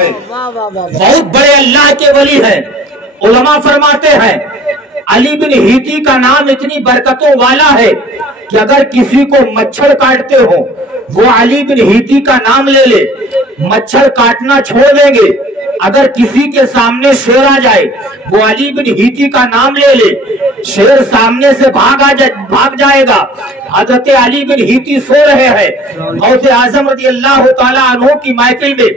ہے، بہت بڑے اللہ کے ولی ہیں۔ علماء فرماتے ہیں علی بن ہیتی کا نام اتنی برکتوں والا ہے کہ اگر کسی کو مچھر کاٹتے ہو وہ علی بن ہیتی کا نام لے لے، مچھر کاٹنا چھوڑ دیں گے۔ اگر کسی کے سامنے شیر آ جائے وہ علی بن ہیتی کا نام لے لے، شیر سامنے سے بھاگ جائے گا۔ حضرت علی بن ہیتی سو رہے ہیں، غوث اعظم رضی اللہ تعالیٰ عنہ کی محفل میں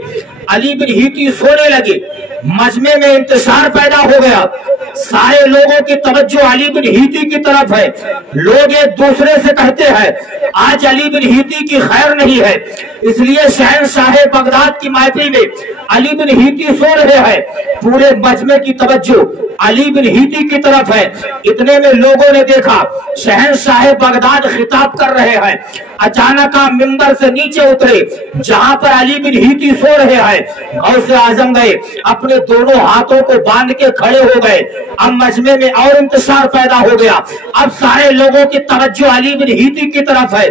علی بن ہیتی سونے لگے، مجمع میں انتشار پیدا ہو گیا، سارے لوگوں کی توجہ علی بن ہیتی کی طرف ہے۔ لوگ ایک دوسرے سے کہتے ہیں آج علی بن ہیتی کی خیر نہیں ہے، اس لیے شہنشاہ بغداد کی محفل میں علی بن ہیتی سو رہے ہیں، پورے مجمع کی توجہ علی بن ہیتی کی طرف ہے۔ اتنے میں لوگوں نے دیکھا شہنشاہ بغداد خطاب کر رہے ہیں، اچانک آپ ممبر سے نیچے اترے جہاں پر علی بن ہیتی سو رہے ہیں، غوث اعظم گئے اپنے دونوں ہاتھوں کو باندھ کے کھڑے ہو گئے۔ اب مجمع میں اور انتشار پیدا ہو گیا، اب سارے لوگوں کی توجہ علی بن ہیتی کی طرف ہے۔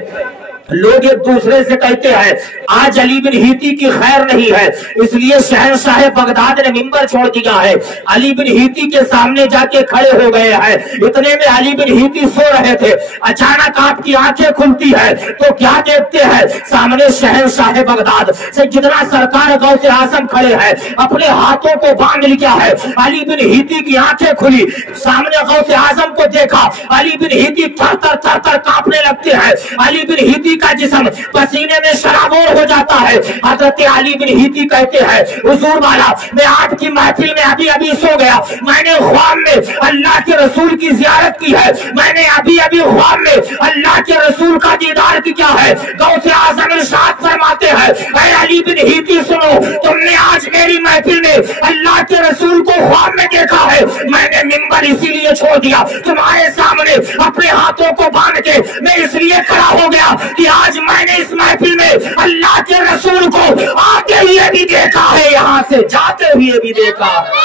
لوگ ایک دوسرے سے کہتے ہیں آج علی بن ہیتی کی خیر نہیں ہے، اس لیے شہنشاہ بغداد نے ممبر چھوڑ دیا ہے، علی بن ہیتی کے سامنے جا کے کھڑے ہو گئے ہیں۔ اتنے میں علی بن ہیتی سو رہے تھے، اچانک آپ کی آنکھیں کھلتی ہے تو کیا دیکھتے ہیں؟ سامنے شہنشاہ بغداد سیدنا سرکار غوث اعظم کھڑے ہیں، اپنے ہاتھوں کو باندھ لیا ہے۔ علی بن ہیتی کی آنکھیں کھلی، سامنے غوث اعظم کو دیکھا، علی بن ہیتی تھر تھر کانپنے لگتے ہیں، علی بن ہیتی کا جسم پسینے میں شرابور ہو جاتا ہے۔ حضرت علی بن ہیتی کہتے ہیں حضور والا میں آپ کی محفل میں ابھی سو گیا، میں نے خواب میں اللہ کے رسول کی زیارت کی ہے، میں نے ابھی خواب میں اللہ کے رسول کا دیدار کیا ہے۔ غوث اعظم ارشاد فرماتے ہیں اے علی بن ہیتی سنو، تم نے آج میری محفل میں اللہ کے رسول کو خواب میں دیکھا ہے، میں نے ممبر اسی لیے چھوڑ دیا، تمہارے سامنے اپنے ہاتھوں کو باندھ کے میں اس لیے کھڑا ہو گیا کہ آج میں نے اس محفل میں اللہ کے رسول کو آتے ہوئے بھی دیکھا ہے، یہاں سے جاتے ہوئے بھی دیکھا ہے۔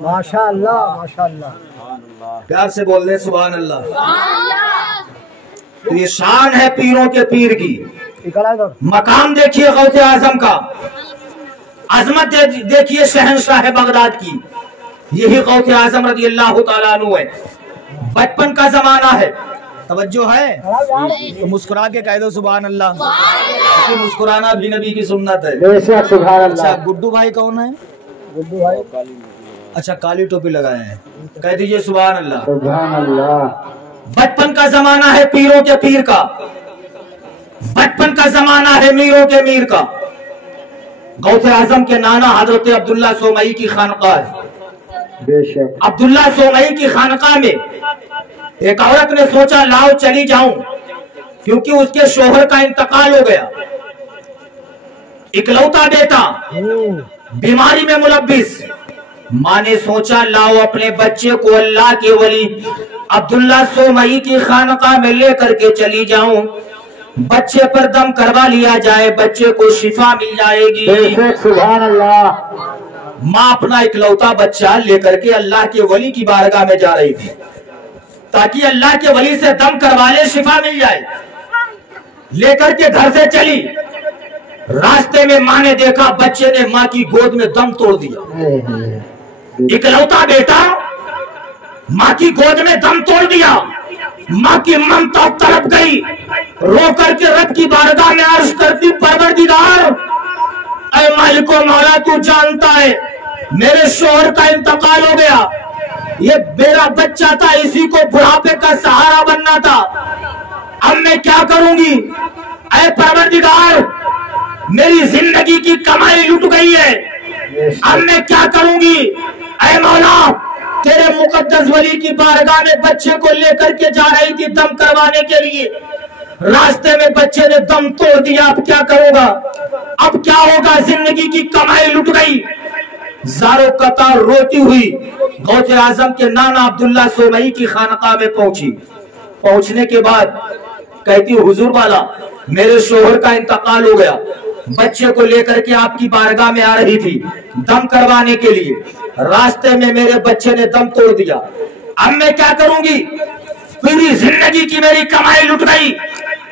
ماشاءاللہ ماشاءاللہ، پیار سے بول دیں سبحان اللہ۔ تو یہ شان ہے پیروں کے پیر کی، مقام دیکھیے غوث اعظم کا، عظمت دیکھیے شہنشاہ بغداد کی، یہی غوث اعظم رضی اللہ تعالیٰ عنہ ہے۔ بچپن کا زمانہ ہے، توجہ ہے تو مسکرا کے کہہ دو سبحان اللہ، کیونکہ مسکرانا بھی نبی کی سنت ہے۔ اچھا گڈو بھائی کون ہے؟ گڈو بھائی اچھا کالی ٹوپی لگائے ہیں، کہہ دیجئے سبحان اللہ۔ سبحان اللہ۔ بچپن کا زمانہ ہے پیروں کے پیر کا، بچپن کا زمانہ ہے میروں کے میر کا۔ غوث اعظم کے نانا حضرت عبداللہ سومئی کی خانقاہ ہے۔ بے شک عبداللہ سومئی کی خانقاہ میں ایک عورت نے سوچا لاؤ چلی جاؤں، کیونکہ اس کے شوہر کا انتقال ہو گیا، اکلوتا بیٹا بیماری میں ملبس۔ ماں نے سوچا لاؤ اپنے بچے کو اللہ کے ولی عبداللہ سومئی کی خانقاہ میں لے کر کے چلی جاؤں، بچے پر دم کروا لیا جائے، بچے کو شفا مل جائے گی۔ بے شک سبحان اللہ۔ ماں اپنا اکلوتا بچہ لے کر کے اللہ کے ولی کی بارگاہ میں جا رہی تھی تاکہ اللہ کے ولی سے دم کروا لے، شفا مل جائے۔ لے کر کے گھر سے چلی، راستے میں ماں نے دیکھا بچے نے ماں کی گود میں دم توڑ دیا، اکلوتا بیٹا ماں کی گود میں دم توڑ دیا۔ ماں کی ممتا تڑپ گئی، رو کر کے رب کی بارگاہ میں عرض کرتی پروردگار اے مالک و مولا تو جانتا ہے میرے شوہر کا انتقال ہو گیا، یہ میرا بچہ تھا، اسی کو بڑھاپے کا سہارا بننا تھا، اب میں کیا کروں گی؟ اے پروردگار میری زندگی کی کمائی لٹ گئی ہے، اب میں کیا کروں گی؟ اے مولا تیرے مقدس ولی کی بارگاہ میں بچے کو لے کر کے جا رہی تھی دم کروانے کے لیے، راستے میں بچے نے دم توڑ دیا، اب کیا کروں گا؟ اب کیا ہوگا؟ زندگی کی کمائی لٹ گئی۔ زارو قطار روتی ہوئی غوث اعظم کے نانا عبداللہ سومئی کی خانقاہ میں پہنچی۔ پہنچنے کے بعد کہتی حضور والا میرے شوہر کا انتقال ہو گیا، بچے کو لے کر کے آپ کی بارگاہ میں آ رہی تھی دم کروانے کے لیے، راستے میں میرے بچے نے دم توڑ دیا، اب میں کیا کروں گی؟ پوری زندگی کی میری کمائی لٹ گئی،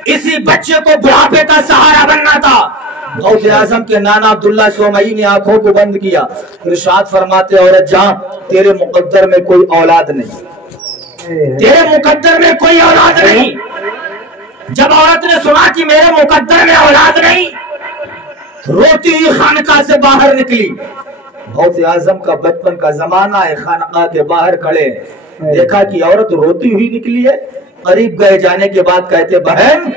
اسی بچے کو بڑھاپے کا سہارا بننا تھا، गौसे आजम के नाना अब्दुल्ला सोमई ने आंखों को बंद किया, इरशाद फरमाते औरत जा, तेरे मुकद्दर में कोई औलाद नहीं, तेरे मुकद्दर में कोई औलाद नहीं। जब औरत ने सुना कि मेरे मुकद्दर में औलाद नहीं, रोती हुई खानका से बाहर निकली। गौसे आजम का बचपन का जमाना है, खानका के बाहर खड़े, देखा कि औरत रोती हुई निकली है। करीब गए, जाने के बाद कहते बहन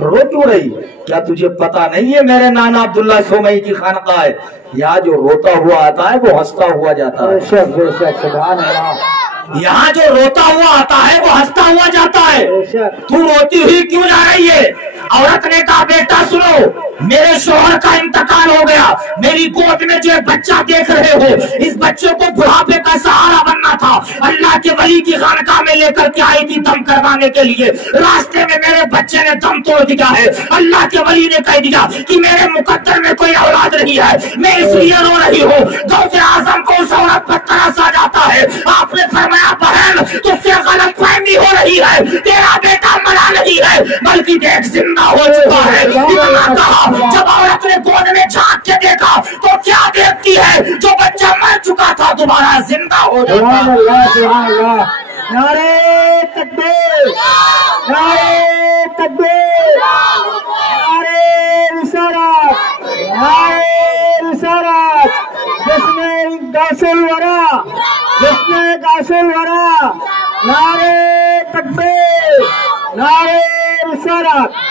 रो क्यों रही, क्या तुझे पता नहीं है मेरे नाना अब्दुल्ला सोमई की खानका है, यहाँ जो रोता हुआ आता है वो हंसता हुआ जाता है। बेशक बेशक सुभान अल्लाह। यहाँ जो रोता हुआ आता है वो हंसता हुआ जाता है, तू रोती हुई क्यों जा रही है? औरत ने कहा बेटा सुनो, मेरे शोहर का इंतकाल हो गया, मेरी गोद में जो बच्चा देख रहे हो, इस बच्चे को बुढ़ापे का सहारा बनना था। अल्लाह के वली की खानका में लेकर के आई थी दम करवाने के लिए, रास्ते में मेरे बच्चे ने दम तोड़ दिया है। अल्लाह के वली ने कह दिया कि मेरे मुकद्दर में कोई औलाद नहीं है, मैं इसलिए रो रही हूँ। गौसे आजम को उस औरत पर तरस आ जाता है। आपने फरमाया बहन तुझसे गलतफहमी हो रही है, तेरा बेटा मरा नहीं है बल्कि देख जिंदा हो चुका है। इतना कहा, जब औरत ने गोद में झांक के देखा तो क्या देखती है, जो बच्चा मर चुका था दोबारा जिंदा हो जाता। सुभान अल्लाह सुभान अल्लाह। नारे तकबीर, नारे तकबीर, नारे रिसालत, नारे रिसालत। जिसमें गौसुल वरा, जिसमें गौसुल वरा, नारे तकबीर, नारे रिसालत।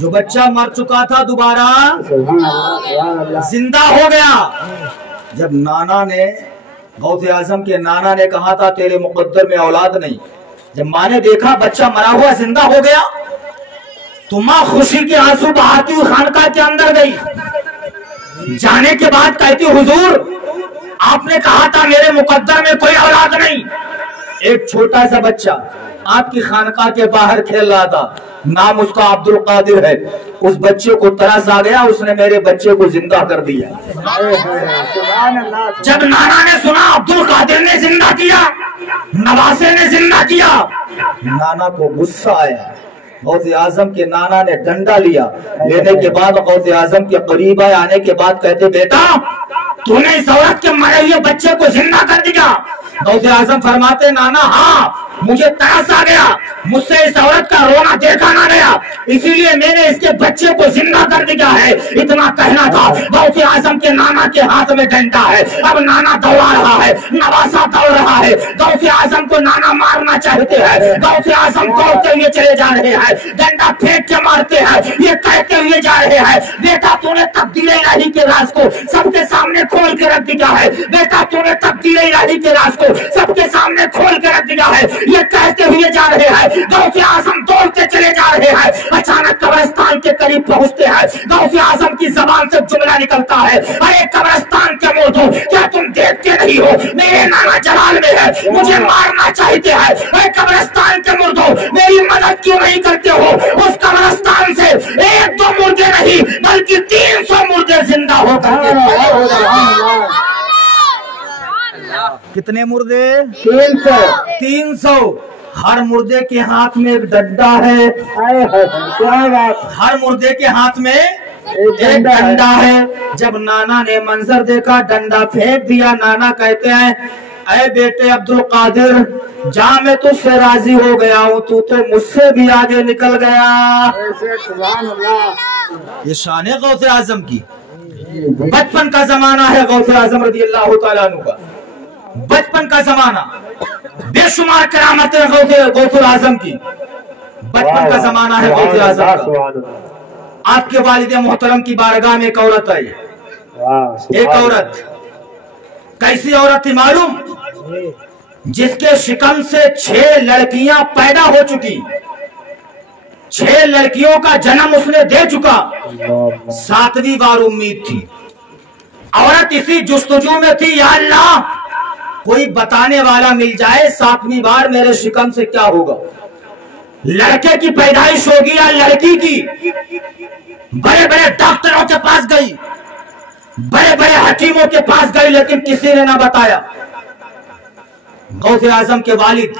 जो बच्चा मर चुका था दोबारा सुभान अल्लाह सुभान अल्लाह। जिंदा हो गया। जब नाना ने, गौसे आजम के नाना ने कहा था तेरे मुकद्दर में औलाद नहीं, जब माँ ने देखा बच्चा मरा हुआ जिंदा हो गया तो माँ खुशी के आंसू बहाती हुई खानका के अंदर गई। जाने के बाद कहती हुजूर आपने कहा था मेरे मुकद्दर में कोई औलाद नहीं। एक छोटा सा बच्चा आपकी खानका के बाहर खेल रहा था, नाम उसका अब्दुल कादिर है। उस बच्चे को तरस आ गया, उसने मेरे बच्चे को जिंदा कर दिया। सुभान अल्लाह। जब नाना ने सुना अब्दुल कादिर ने जिंदा किया, नवासे ने जिंदा किया, नाना को गुस्सा आया। गौसे आजम के नाना ने डंडा लिया, लेने के बाद गौसे आजम के करीब आए, आने के बाद कहते बेटा तूने इस औरत के मरे हुए बच्चे को जिंदा कर दिया। गौसे आजम फरमाते नाना हाँ मुझे तरस आ गया, मुझसे इस औरत का रोना देखा ना गया, इसीलिए मैंने इसके बच्चे को जिंदा कर दिया है। इतना कहना था। गौसे आजम के नाना के हाथ में डंडा है, अब नाना दौड़ा रहा है, नवासा दौड़ रहा है। गौसे आजम को नाना मारना चाहते हैं, गौसे आजम दौड़ते हुए चले जा रहे हैं, डंडा फेंक के मारते हैं, ये कहते हुए जा रहे हैं बेटा तूने तब्दील इलाही के राज को सबके सामने खोल के रख दिया है, बेटा तूने तब्दील इलाही के राज को सबके सामने खोल के रख दिया है, ये कहते हुए जा रहे हैं। गौसे आजम दौड़ते चले जा रहे हैं। अचानक कब्रिस्तान के करीब पहुंचते हैं। गौसे आजम की जबान से जुमला निकलता है, अरे कब्रिस्तान के मुर्दों क्या तुम देखते नहीं हो मेरे नाना जलाल में है, मुझे मारना चाहते हैं। अरे कब्रिस्तान के मुर्दों मेरी मदद क्यों नहीं करते हो? उस कब्रिस्तान से एक दो मुर्दे नहीं बल्कि 300 मुर्दे जिंदा होकर कितने मुर्दे? 300। 300। हर मुर्दे के हाथ में एक डंडा है, क्या बात। हर मुर्दे के हाथ में एक डंडा है। जब नाना ने मंजर देखा डंडा फेंक दिया। नाना कहते हैं अरे बेटे अब्दुल कादिर जा मैं तुझसे राजी हो गया हूँ, तू तो मुझसे भी आगे निकल गया। सुभान अल्लाह। ये शान है गौसे आजम की। बचपन का जमाना है गौसे आजम रज़ी अल्लाह तआला अन्हु का, बचपन का जमाना, बेशुमार करामत है गौसे आजम की। बचपन का जमाना है गौसे आजम का। आपके वालिद मोहतरम की बारगाह में एक औरत आई, एक औरत। कैसी औरत थी मालूम? जिसके शिकम से 6 लड़कियां पैदा हो चुकी, 6 लड़कियों का जन्म उसने दे चुका, 7वीं बार उम्मीद थी। औरत इसी जुस्तजू में थी, या अल्लाह कोई बताने वाला मिल जाए 7वीं बार मेरे शिकम से क्या होगा, लड़के की पैदाइश होगी या लड़की की। बड़े बड़े डॉक्टरों के पास गई, बड़े बड़े हकीमों के पास गई, लेकिन किसी ने ना बताया। गौसे आजम के वालिद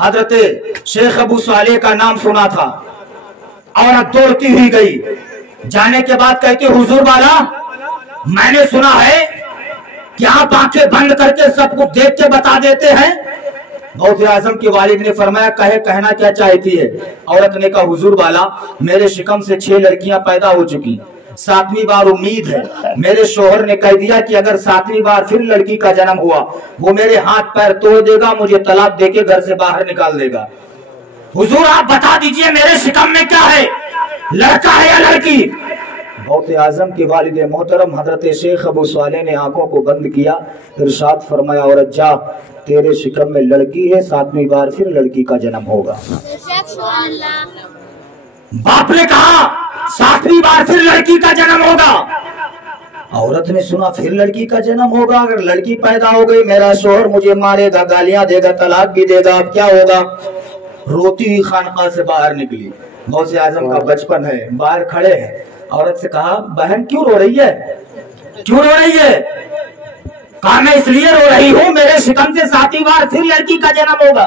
हजरत शेख अबू सालेह का नाम सुना था। औरत दौड़ती हुई गई, जाने के बाद कहती हुजूर वाला, मैंने सुना है कि आप आंखें बंद करके सब कुछ देख के बता देते हैं। गौसे आजम के वालिद ने फरमाया, कहना क्या चाहती है? औरत ने कहा, हुजूर वाला, मेरे शिकम से 6 लड़कियां पैदा हो चुकी, 7वीं बार उम्मीद है। मेरे शोहर ने कह दिया कि अगर 7वीं बार फिर लड़की का जन्म हुआ, वो मेरे हाथ पैर तोड़ देगा, मुझे तलाक देके घर से बाहर निकाल देगा। हुजूर आप बता दीजिए मेरे शिकम में क्या है, लड़का है या लड़की? गौसे आजम के वालिद मोहतरम हजरत शेख अबू सालेह ने आंखों को बंद किया, इरशाद फरमाया, औरत जा, तेरे शिकम में लड़की है, 7वीं बार फिर लड़की का जन्म होगा। बाप ने कहा 7वीं बार फिर लड़की का जन्म होगा। औरत ने सुना फिर लड़की का जन्म होगा, अगर लड़की पैदा हो गई मेरा शोहर मुझे मारेगा, गालियां देगा, तलाक भी देगा, अब क्या होगा? रोती हुई खानकाह से बाहर निकली। गौसे आजम का बचपन है, बाहर खड़े हैं। औरत से कहा, बहन क्यों रो रही है, क्यों रो रही है? कहा, मैं इसलिए रो रही हूँ, मेरे शिकम से 7वीं बार फिर लड़की का जन्म होगा।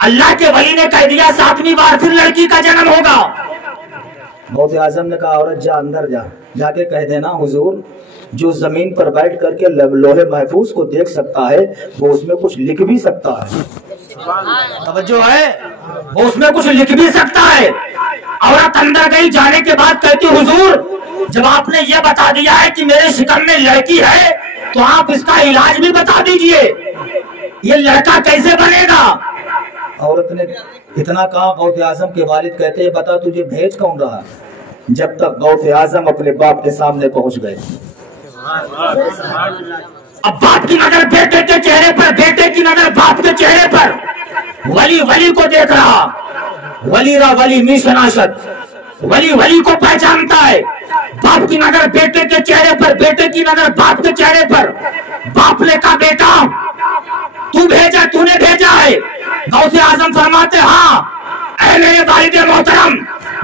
अल्लाह के वली ने कह दिया 7वीं बार फिर लड़की का जन्म होगा। गौसे आजम ने कहा, औरत जा, अंदर जा, जाके कह देना, हुजूर जो जमीन पर बैठ करके लोहे महफूज को देख सकता है वो उसमें कुछ लिख भी सकता है। तवज्जो है, वो उसमें कुछ लिख भी सकता है। औरत अंदर गई, जाने के बाद कहती, हुजूर जब आपने ये बता दिया है कि मेरे शिकम में लड़की है, तो आप इसका इलाज भी बता दीजिए, ये लड़का कैसे बनेगा? औरत ने इतना कहा, गौसे आजम के वालिद कहते हैं, बता तुझे भेज कौन रहा? जब तक गौसे आजम अपने बाप के सामने पहुंच गए। अब बाप की नजर बेटे के चेहरे पर, बेटे की नजर बाप के चेहरे पर, वली वली को देख रहा, वली रा वली मीशनाशत, वली वली को पहचानता है। बाप की नजर बेटे के चेहरे पर, बेटे की नजर बाप के चेहरे पर। बाप ने कहा, बेटा तू भेजा, तूने भेजा है? गौसे आजम फरमाते, हाँ ऐ मेरे वालिद मोहतरम,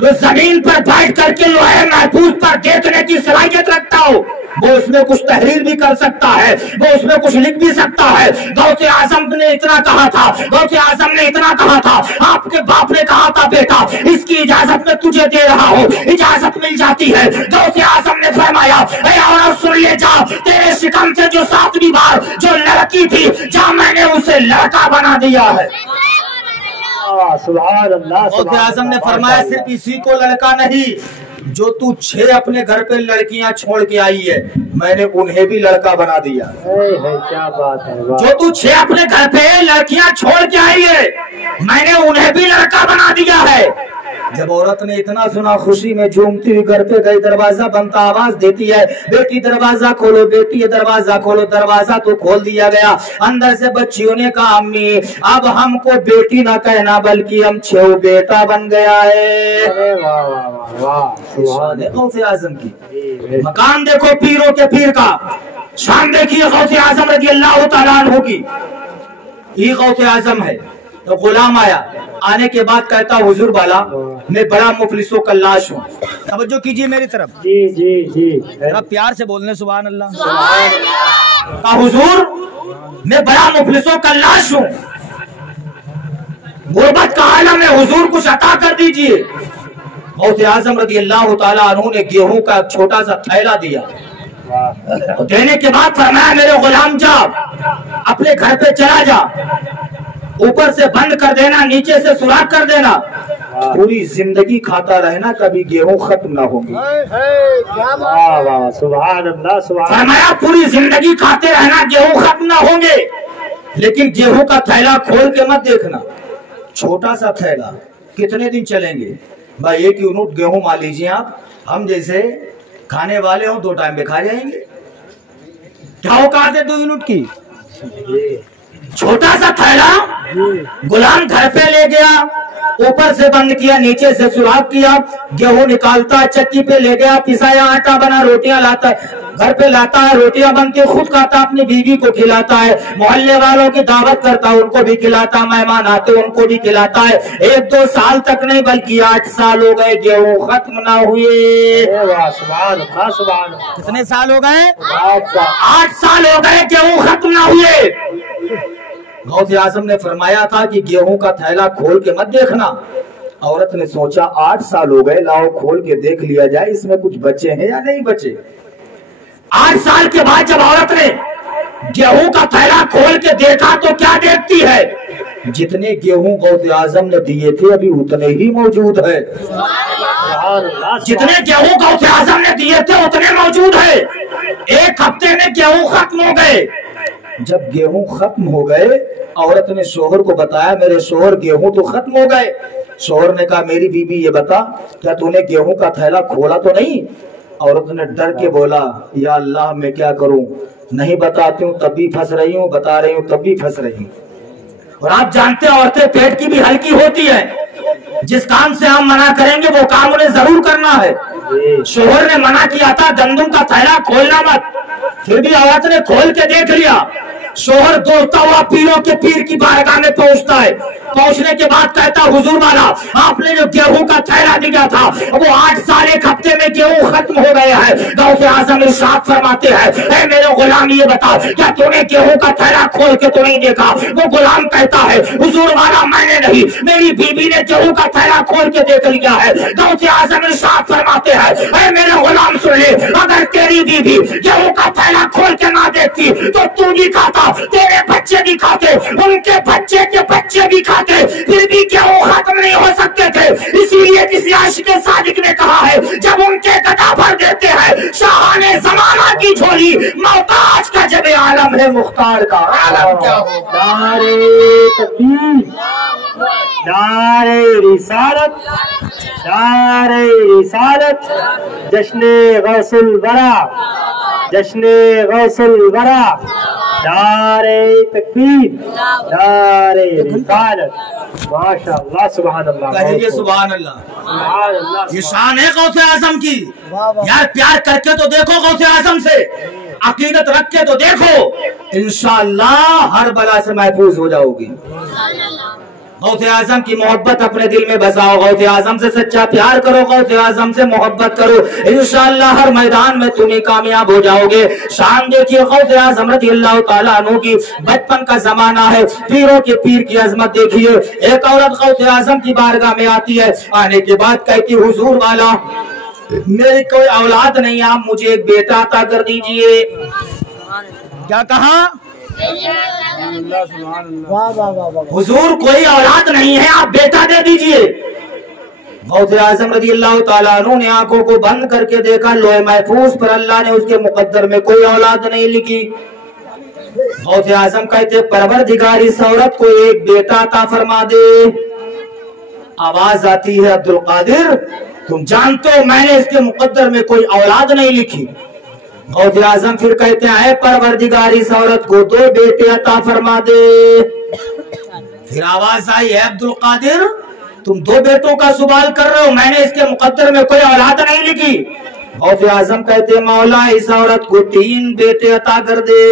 जो जमीन पर बैठ करके लोहे महफूज पर देखने की सलाहियत रखता हो, वो उसमें कुछ तहरीर भी कर सकता है, वो उसमें कुछ लिख भी सकता है। गौसे आजम ने इतना कहा था, गौसे आजम ने इतना कहा था, आपके बाप ने कहा था, बेटा इसकी इजाजत में तुझे दे रहा हूँ, इजाजत मिल जाती है। गौसे आजम ने फरमाया, औरत सुन ले जा, तेरे शिकम से जो 7वीं बार जो लड़की थी, जा मैंने उसे लड़का बना दिया है। गौसे आजम ने फरमाया, सिर्फ इसी को लड़का नहीं, जो तू 6 अपने घर पे लड़कियां छोड़ के आई है, मैंने उन्हें भी लड़का बना दिया। क्या बात है, जो तू 6 अपने घर पे लड़कियां छोड़ के आई है, मैंने उन्हें भी लड़का बना दिया है। जब औरत ने इतना सुना, खुशी में झूमती हुई घर पे गई, दरवाजा बनता आवाज देती है, बेटी दरवाजा खोलो, बेटी दरवाजा खोलो। दरवाजा तो खोल दिया गया, अंदर से बच्चियों ने कहा, अम्मी अब हमको बेटी ना कहना बल्कि हम 6 बेटा बन गया है। गौसे आजम की मकान देखो, पीरों के पीर का शान देखिए, गौसे आजम रज़ी अल्लाह तआला अन्हु की। ये गौसे आजम है। तो गुलाम आया, आने के बाद कहता, हुजूर वाला मैं बड़ा मुफलिसों का लाश हूँ। तवज्जो कीजिए मेरी तरफ, जी जी जी, जरा प्यार से बोलने सुभान अल्लाह। कहा, हुजूर मैं बड़ा मुफलिसों का लाश हूँ, गुर्बत का आलम है, हुजूर कुछ अता कर दीजिए। गौसे आजम रज़ी अल्लाह तआला अन्हु ने गेहूं का छोटा सा थैला दिया, देने के बाद फरमाया, मेरे गुलाम जा, अपने घर पे चला जा, ऊपर से बंद कर देना, नीचे से सुराख कर देना, पूरी जिंदगी खाता रहना, कभी गेहूं खत्म ना होगी। सुभान अल्लाह, सुभान। फरमाया पूरी जिंदगी खाते रहना, गेहूं खत्म ना होंगे, लेकिन गेहूं का थैला खोल के मत देखना। छोटा सा थैला कितने दिन चलेंगे भाई? 1 यूनिट गेहूं मान लीजिए आप, हम जैसे खाने वाले हो 2 टाइम में खा जाएंगे। क्या औकात है 2 यूनिट की? छोटा सा थैला गुलाम घर पे ले गया, ऊपर से बंद किया, नीचे से सुराख किया, गेहूं निकालता, चक्की पे ले गया, पिसाया आटा बना, रोटियां लाता है, घर पे लाता है, रोटियां बनती, खुद खाता, अपनी बीवी को खिलाता है, मोहल्ले वालों की दावत करता है, उनको भी खिलाता, मेहमान आते उनको भी खिलाता है। 1-2 साल तक नहीं बल्कि 8 साल हो गए, गेहूं खत्म ना हुए। कितने साल हो गए? 8 साल हो गए, गेहूं खत्म ना हुए। गौसे आजम ने फरमाया था कि गेहूं का थैला खोल के मत देखना, عورت نے سوچا 8 سال ہو گئے، لاؤ کھول کے دیکھ لیا جائے اس میں کچھ بچے ہیں یا نہیں بچے۔ 8 سال کے بعد جب عورت نے گیہوں کا تھیلا کھول کے دیکھا تو کیا دیکھتی ہے؟ جتنے گیہوں غوث اعظم نے دیے تھے ابھی اتنے ہی موجود ہے۔ جتنے گیہوں غوث اعظم نے دیے تھے اتنے موجود ہے۔ 1 ہفتے میں گیہوں ختم ہو گئے۔ جب گیہوں ختم ہو گئے عورت نے شوہر کو بتایا، میرے شوہر گیہوں تو ختم ہو گئے۔ شوہر نے کہا میری بیوی یہ بتا کیا تو نے گیہوں کا تھیلا کھولا تو نہیں؟ عورت نے ڈر کے بولا یا اللہ میں کیا کروں، نہیں بتاتی ہوں تب بھی پھنس رہی ہوں، بتا رہی ہوں تب بھی پھنس رہی ہوں۔ اور آپ جانتے ہیں عورتیں پیٹ کی بھی ہلکی ہوتی ہے، جس کام سے ہم منع کریں گے وہ کام انہیں ضرور کرنا ہے۔ شوہر نے منع کیا تھا گندم کا تھیلا کھولنا مت، پھر بھی عورت نے کھول کے دیکھ لیا۔ شوہر دوڑتا ہوا پیروں کے پیر کی بارگاہ میں پہنچتا ہے، پہنچنے کے بعد کہتا حضور والا آپ نے جو گیہوں کا تھیلا دیا تھا وہ 8 سال 1 ہفتے میں گیہوں ختم ہو گیا ہے۔ غوث اعظم ارشاد فرماتے ہیں اے میرے غلام یہ بتا کیا تو نے گیہوں کا تھیلا کھول کے تو نہیں دیکھا؟ وہ غلام کہتا ہے حضور والا میں نے نہیں، میری بیوی نے گیہوں کا تھیلا کھول کے دیکھ لیا ہے۔ غوث اعظم ارشاد فرماتے ہیں اے میرے غلام سن لے، اگر تیری بیوی گیہوں کا تھیلا کھول کے نہ دیکھتی تو تو بھی کھاتا، تیرے بچے بھی کھاتے، ان کے بچے کے بچے بھی کھاتے، پھر بھی کیا وہ ختم نہیں ہو سکتے تھے۔ اسی لیے کسی عاشق صادق نے کہا ہے جب ان کے گدا بھر دیتے ہیں شاہان زمانہ کی جھولی، محتاج کا جب عالم ہے مختار کا عالم کیا ہو۔ نعرہ تکبیر، نعرہ رسالت، نعرہ رسالت، جشن غوث الورا، جشن غوث الورا، نعرہ تکبیر، نعرہ رسالت، ماشاءاللہ سبحان اللہ۔ کہیے سبحان اللہ۔ سبحان اللہ۔ یہ شان ہے غوث اعظم کی، یار پیار کر کے تو دیکھو غوث اعظم سے، عقیدت رکھ کے تو دیکھو، انشاءاللہ ہر بلا سے محفوظ ہو جاؤ گی۔ غوث اعظم کی محبت اپنے دل میں بساؤ، غوث اعظم سے سچا پیار کرو، غوث اعظم سے محبت کرو، انشاءاللہ ہر میدان میں تمہیں کامیاب ہو جاؤ گے۔ شان دیکھیے غوث اعظم رضی اللہ تعالیٰ عنہ کی، بچپن کا زمانہ ہے، پیروں کے پیر کی عظمت دیکھیے۔ ایک عورت غوث اعظم کی بارگاہ میں آتی ہے، آنے کے بعد کہتی حضور والا میری کوئی اولاد نہیں، آپ مجھے ایک بیٹا عطا کر دیجئے۔ کیا کہا؟ حضور کوئی اولاد نہیں ہے، آپ بیٹا دے دیجئے۔ غوث اعظم رضی اللہ تعالیٰ عنہ نے آنکھوں کو بند کر کے دیکھا، لوح محفوظ پر اللہ نے اس کے مقدر میں کوئی اولاد نہیں لکھی۔ غوث اعظم کہتے پروردگار اس عورت کو ایک بیٹا عطا فرما دے۔ آواز آتی ہے عبدالقادر تم جانتے ہو میں نے اس کے مقدر میں کوئی اولاد نہیں لکھی۔ غوث اعظم پھر کہتے ہیں اے پروردگار اس عورت کو 2 بیٹے عطا فرما دے۔ پھر آواز آئی ہے عبدالقادر تم 2 بیٹوں کا سوال کر رہے ہو، میں نے اس کے مقدر میں کوئی اولاد نہیں لکھی۔ غوث اعظم کہتے مولا اس عورت کو 3 بیٹے عطا کر دے۔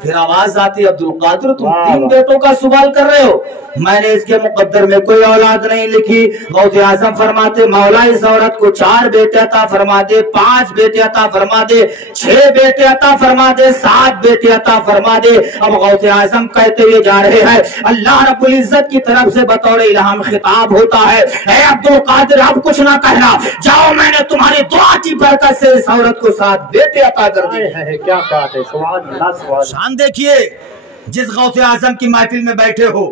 پھر آواز آتی عبدالقادر تم 3 بیٹوں کا سوال کر رہے ہو، میں نے اس کے مقدر میں کوئی اولاد نہیں لکھی۔ غوث اعظم فرماتے مولا اس عورت کو 4 بیٹے عطا فرما دے، 5 بیٹے عطا فرما دے، 6 بیٹے عطا فرما دے، 7 بیٹے عطا فرما دے۔ اب غوث اعظم کہتے ہوئے جا رہے ہیں، اللہ رب العزت کی طرف سے بطور الہام خطاب ہوتا ہے اے عبدالقادر اب کچھ نہ کہنا، جاؤ میں نے تمہاری دعا کی برکت سے اس عورت کو 7 بیٹے عطا کر دیے۔ کیا بات ہے، سبحان اللہ سبحان۔ شان دیکھیے جس غوث اعظم کی محفل میں بیٹھے ہو،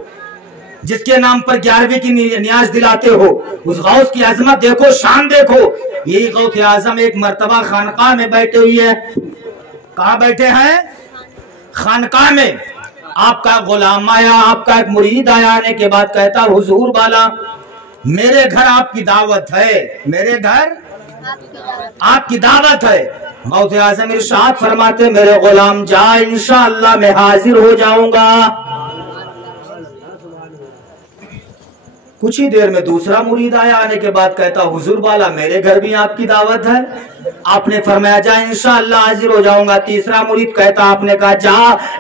جس کے نام پر 11ویں کی نیاز دلاتے ہو، اس غوث کی عظمت دیکھو، شان دیکھو۔ یہی غوث اعظم ایک مرتبہ خانقاہ میں بیٹھے ہوئے ہیں۔ کہاں بیٹھے ہیں؟ خانقاہ میں۔ آپ کا غلام آیا، آپ کا ایک مرید آیا، آنے کے بعد کہتا حضور بالا میرے گھر آپ کی دعوت ہے، میرے گھر آپ کی دعوت ہے۔ غوث اعظم ارشاد فرماتے میرے غلام جا انشاءاللہ میں حاضر ہو جاؤں گا۔ کچھ ہی دیر میں دوسرا مرید آیا، آنے کے بعد کہتا حضور بالا میرے گھر بھی آپ کی دعوت ہے، آپ نے فرمایا جا انشاءاللہ حاضر ہو جاؤں گا۔ تیسرا مرید کہتا آپ نے کہا جا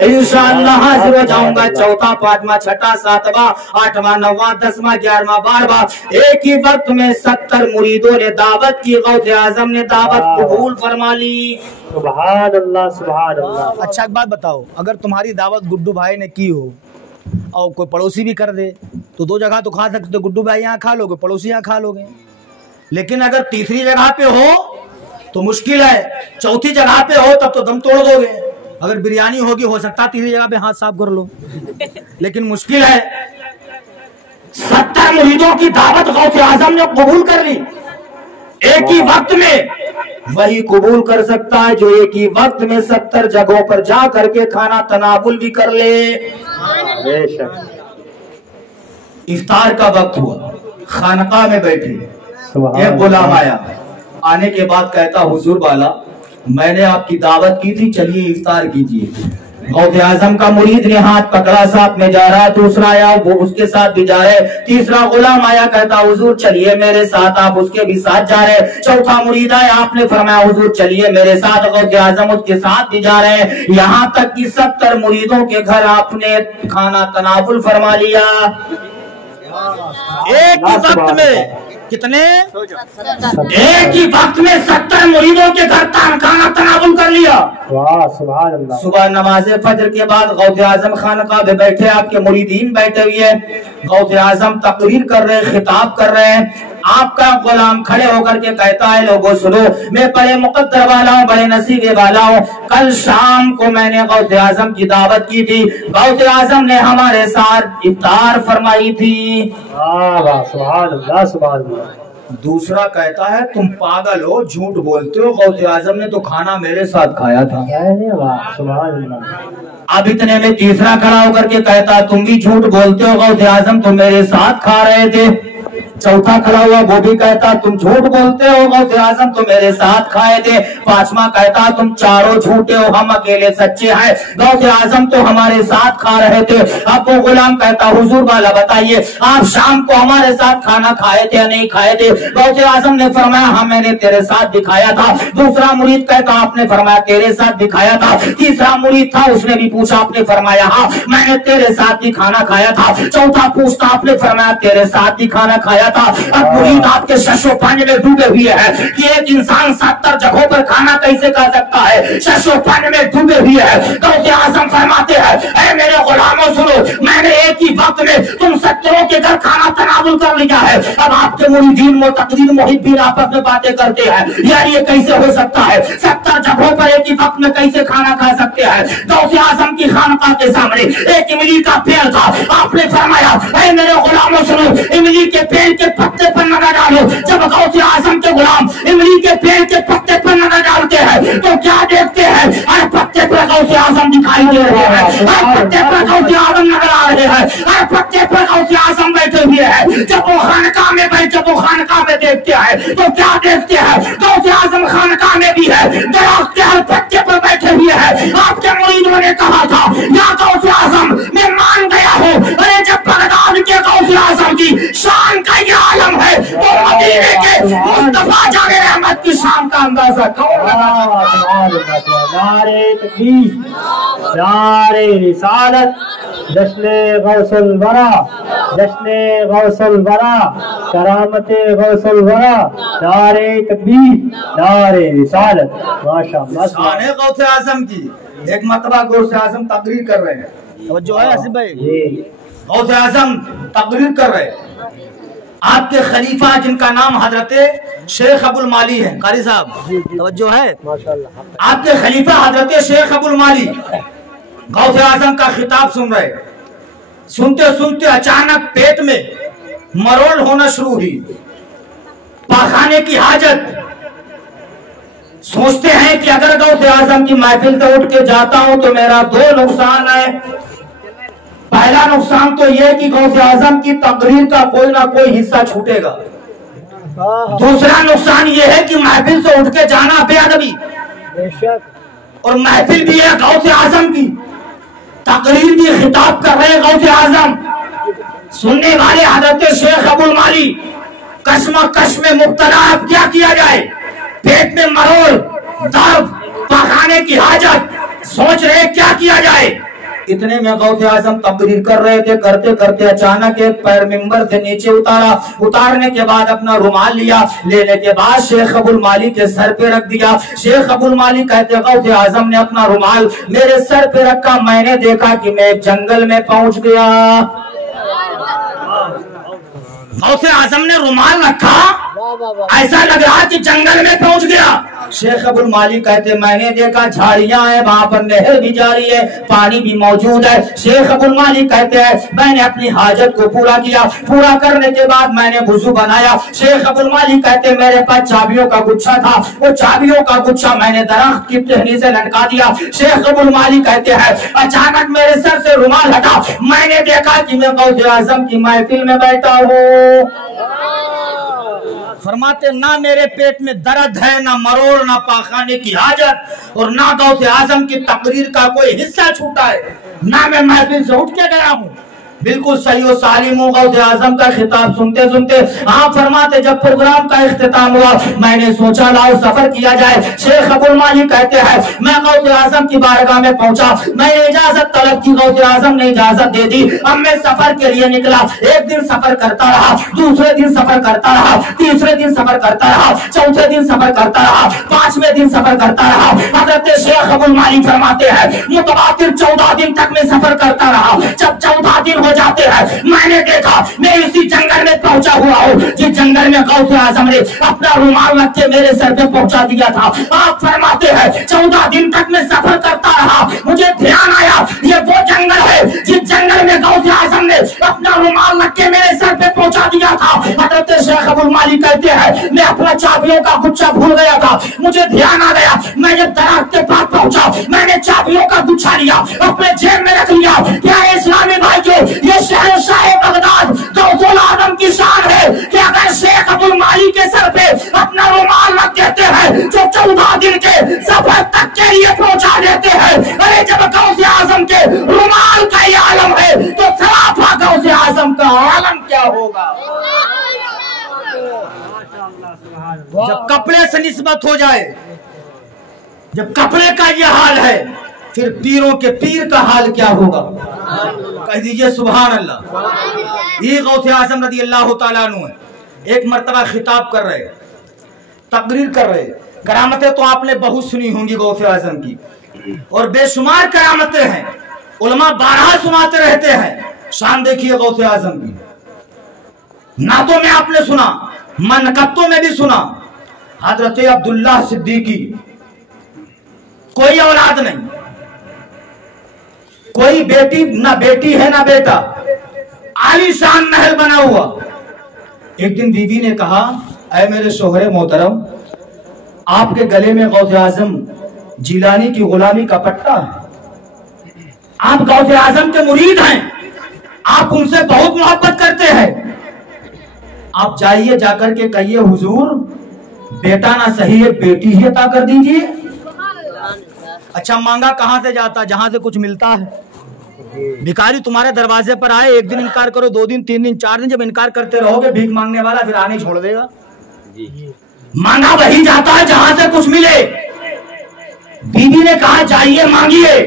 انشاءاللہ حاضر ہو جاؤں گا۔ چوتھا، پانچواں، چھٹا، ساتواں، آٹھواں، نواں، 10واں، 11واں، 12واں، ایک ہی وقت میں 70 مریدوں نے دعوت کی۔ غوث اعظم نے دعوت قبول فرما لی۔ سبحان اللہ سبحان اللہ۔ اچھا ایک بات بتاؤ، اگر تمہاری دعوت گڈو بھائی نے کی ہو اور کوئی پڑوسی بھی کر دے تو 2 جگہ تو کھا سکتے، گڈو بھائی یہاں کھا لو گے، پڑوسی یہاں کھا لو گے، لیکن اگر تیسری جگہ پہ ہو تو مشکل ہے، چوتھی جگہ پہ ہو تب تو دم توڑ دو گے۔ اگر بریانی ہوگی ہو سکتا تیسری جگہ پہ ہاتھ صاف کر لو، لیکن مشکل ہے۔ 70 مریدوں کی دعوت غوث اعظم نے قبول کر لی ایک ہی وقت میں۔ وہی قبول کر سکتا ہے جو ایک ہی وقت میں 70 جگہوں پر جا کر کے کھانا تناول بھی کر لے۔ افطار کا وقت ہوا، خانقاہ میں بیٹھے، ایک غلام آیا، آنے کے بعد کہتا حضور والا میں نے آپ کی دعوت کی تھی، چلیے افطار کیجیے۔ غوث اعظم کا مرید نے ہاتھ پکڑا، ساتھ میں جا رہا، دوسرا آیا وہ اس کے ساتھ بھی جا رہے، تیسرا غلام آیا کہتا حضور چلیے میرے ساتھ، آپ اس کے بھی ساتھ جا رہے، چوتھا مرید آیا، آپ نے فرمایا حضور چلیے میرے ساتھ، غوث اعظم اس کے ساتھ بھی جا رہے، یہاں تک کہ 70 مریدوں کے گھر آپ نے کھانا تناول فرما لیا ایک ہی وقت میں۔ کتنے؟ ایک ہی وقت میں 70 مریدوں کے گھر کھانا تناول کر لیا۔ صبح نماز فجر کے بعد غوث اعظم خانقاہ میں بیٹھے، آپ کے مریدین بیٹھے ہوئے، غوث اعظم تقریر کر رہے، خطاب کر رہے ہیں، آپ کا غلام کھڑے ہو کر کے کہتا ہے لوگوں سنو، میں بڑے مقدر والا ہوں، بڑے نصیبے والا ہوں، کل شام کو میں نے غوث اعظم کی دعوت کی تھی، غوث اعظم نے ہمارے ساتھ افطار فرمائی تھی۔ سبحان اللہ سبحان اللہ۔ دوسرا کہتا ہے تم پاگل ہو، جھوٹ بولتے ہو، غوث اعظم نے تو کھانا میرے ساتھ کھایا تھا۔ سبحان اللہ۔ اب اتنے میں تیسرا کھڑا ہو کر کے کہتا تم بھی جھوٹ بولتے ہو، غوث اعظم تو میرے ساتھ کھا رہے تھے۔ چوتھا کھڑا ہوا وہ بھی کہتا تم جھوٹ بولتے ہو، غوث اعظم تو میرے ساتھ کھائے تھے۔ پانچواں کہتا تم چاروں جھوٹے ہو، ہم اکیلے سچے ہیں، غوث اعظم تو ہمارے ساتھ کھا رہے تھے۔ اب وہ غلام کہتا حضور والا بتائیے آپ شام کو ہمارے ساتھ کھانا کھائے تھے یا نہیں کھائے تھے؟ غوث اعظم نے فرمایا ہاں میں نے تیرے ساتھ بھی کھایا تھا۔ دوسرا مرید کہتا آپ نے فرمایا تیرے ساتھ بھی کھایا تھا۔ تیسرا مرید تھا اس نے بھی پوچھا، آپ نے فرمایا ہاں میں نے تیرے ساتھ بھی کھانا کھایا تھا۔ چوتھا پوچھتا آپ نے فرمایا تیرے ساتھ بھی کھانا کھایا تھا۔ اب مرید آپ کے شش و پنج میں ڈوبے ہوئے ہیں کہ ایک انسان 70 جگہوں پر کھانا کیسے کھا سکتا ہے، شش و پنج میں ڈوبے ہوئے ہیں۔ غوث اعظم فرماتے ہیں اے میرے غلاموں سنو، میں نے ایک ہی وقت میں تم 70 کے گھر کھانا تناول کر لیا ہے۔ اب آپ کے مریدین معتقدین محبین آپس میں باتیں کرتے ہیں یار یہ کیسے ہو سکتا ہے، 70 جگہوں پر ایک ہی وقت میں کیسے کھانا کھا سکتے ہیں؟ غوث اعظم کی خانقاہ کے سامنے ایک املی کا پیڑ تھا، آپ نے فرمایا اے میرے غلاموں سنو، املی کے پیڑ کے پتے پر نظر ڈالو۔ جب غوث اعظم کے غلام املی کے پیڑ کے پتے پر نظر ڈالتے ہیں تو کیا دیکھتے ہیں؟ ہر پتے پر غوث اعظم دکھائی دے رہے ہیں، ہر پتے پر غوث اعظم نظر آ رہے ہیں، ہر پتے پر غوث اعظم بیٹھے ہوئے ہیں۔ جب وہ خانقاہ میں دیکھتے ہیں تو کیا دیکھتے ہیں؟ غوث اعظم خانقاہ میں بھی ہے، درخت کے ہر پتے پر بیٹھے ہوئے ہیں۔ آپ کے مریدوں نے کہا تھا یا غوث اعظم میں مان گیا ہوں، ارے جب بغداد کے غوث اعظم کی شان کا یہ عالم ہے تو مدینے کے مصطفیٰ جان رحمت کی شان کا اندازہ کون لگا سکتا؟ نعرہ تکبیر، نعرہ رسالت، جشن غوث الورا، جشن غوث الورا، کرامت غوث الورا، نعرہ تکبیر، نعرہ رسالت۔ ماشاءاللہ شان غوث اعظم کی۔ ایک مرتبہ غوث اعظم تقریر کر رہے ہیں، توجہ ہے حسین بھائی، غوث اعظم تقریر کر رہے ہیں، آپ کے خلیفہ جن کا نام حضرت شیخ ابو المالی ہے، قاری صاحب توجہ ہے، آپ کے خلیفہ حضرت شیخ ابو المالی غوث اعظم کا خطاب سن رہے، سنتے سنتے اچانک پیٹ میں مرول ہونا شروع ہوئی، پاخانے کی حاجت۔ سوچتے ہیں کہ اگر غوث اعظم کی محفل سے اٹھ کے جاتا ہوں تو میرا 2 نقصان ہے۔ پہلا نقصان تو یہ کہ غوث اعظم کی تقریر کا کوئی نہ کوئی حصہ چھوٹے گا، دوسرا نقصان یہ ہے کہ محفل سے اٹھ کے جانا بے ادبی، اور محفل بھی ہے غوث اعظم کی، تقریر بھی، خطاب کر رہے غوث اعظم، سننے والے حضرت شیخ ابو المالی کشمکش میں مبتلا۔ اب کیا کیا جائے؟ پیٹ میں مرول، درد، پاخانے کی حاجت، سوچ رہے کیا کیا جائے۔ इतने में गौसे आजम तकरीर कर रहे थे, करते करते अचानक एक पैर मिंबर से नीचे उतारा। उतारने के बाद अपना रुमाल लिया, लेने के बाद शेख अबुल माली के सर पे रख दिया। शेख अबुल माली कहते गौसे आजम ने अपना रुमाल मेरे सर पे रखा, मैंने देखा कि मैं एक जंगल में पहुंच गया। गौसे आजम ने रुमाल रखा, ऐसा लग रहा कि जंगल में पहुंच गया। शेख अबुल माली कहते मैंने देखा झाड़ियां हैं, वहां पर नहर भी जारी है, पानी भी मौजूद है। शेख अबुल माली कहते हैं मैंने अपनी हाजत को पूरा किया, पूरा करने के बाद मैंने वुजू बनाया। शेख अबुल माली कहते मेरे पास चाबियों का गुच्छा था, वो चाबियों का गुच्छा मैंने दरख्त की टहनी से लटका दिया। शेख अबुल माली कहते हैं अचानक मेरे सर से रुमाल हटा, मैंने देखा कि मैं गौसे आजम की महफिल में बैठा हूँ। फरमाते ना मेरे पेट में दर्द है, ना मरोड़, ना पाखाने की हाजत, और ना गौसे आजम की तकरीर का कोई हिस्सा छूटा है, ना मैं महफिल से उठ के गया हूँ। बिल्कुल सही और सालिम हूँ। गौसे आजम का खिताब सुनते सुनते आप फरमाते जब प्रोग्राम का इख्तिताम हुआ मैंने सोचा लाओ सफर किया जाए। शेख अबुल माली कहते हैं मैं गौसे आजम की बारगाह में पहुंचा, मैंने इजाजत तलब की, गौसे आजम ने इजाजत दे दी। अब मैं सफर के लिए निकला। एक दिन सफर करता रहा, दूसरे दिन सफर करता रहा, तीसरे दिन सफर करता रहा, चौथे दिन सफर करता रहा, पांचवें दिन सफर करता रहा। हजरत शेख अबुल माली फरमाते हैं मुतवातिर 14 दिन तक मैं सफर करता रहा। जब 14 दिन जाते हैं मैंने देखा मैं इसी जंगल में पहुंचा हुआ हूँ जिस जंगल में गौसे आजम ने अपना रुमाल रख के मेरे सर पे पहुंचा दिया था। आप फरमाते हैं 14 दिन तक मैं सफर करता रहा, मुझे ध्यान आया ये वो जंगल है जिस जंगल में गौसे आजम ने अपना रुमाल रख के मेरे सर पे पहुंचा दिया था। हजरत शेख अबुल माली कहते हैं मैं अपना चाबियों का गुच्छा भूल गया था, मुझे ध्यान आ गया, मैं जब दरख्त के पास पहुंचा मैंने चाबियों का गुच्छा लिया, अपने जेब में रख लिया। क्या इस्लामी भाइयों ये शहंशाह बगदाद गौसुल आजम की शान है कि अगर शेख अबुल माली के सर पे अपना रुमाल रख देते हैं जो 14 दिन के सफर तक के लिए पहुंचा देते हैं। अरे जब गौसे आजम के रुमाल का ये आलम है तो सराफा गौसे आजम का आलम क्या होगा। जब कपड़े से निस्बत हो जाए, जब कपड़े का ये हाल है फिर पीरों के पीर का हाल क्या होगा। कह दीजिए सुभान अल्लाह। ये गौसे आजम रज़ी अल्लाह तआला अन्हु है। एक मर्तबा खिताब कर रहे, तकरीर कर रहे। करामतें तो आपने बहुत सुनी होंगी गौसे आजम की, और बेशुमार करामतें हैं, उलमा 12 सुनाते रहते हैं। शान देखिए गौसे आजम की, नातों में आपने सुना, मनकतों में भी सुना। हजरत अब्दुल्लाह सिद्दीकी कोई औलाद नहीं, कोई बेटी, ना बेटी है ना बेटा, आलीशान महल बना हुआ। एक दिन बीवी ने कहा ऐ मेरे शोहरे मोहतरम, आपके गले में गौसे आजम जिलानी की गुलामी का पट्टा है, आप गौसे आजम के मुरीद हैं, आप उनसे बहुत मोहब्बत करते हैं, आप जाइए जाकर के कहिए हुजूर बेटा ना सही एक बेटी ही अता कर दीजिए। अच्छा मांगा कहां से जाता, जहां से कुछ मिलता है। भिखारी तुम्हारे दरवाजे पर आए, एक दिन इनकार करो, 2 दिन 3 दिन 4 दिन, जब इनकार करते रहोगे भीख मांगने वाला फिर आने छोड़ देगा। मांगा वही जाता है जहां से कुछ मिले। बीबी ने कहा जाइए मांगिए,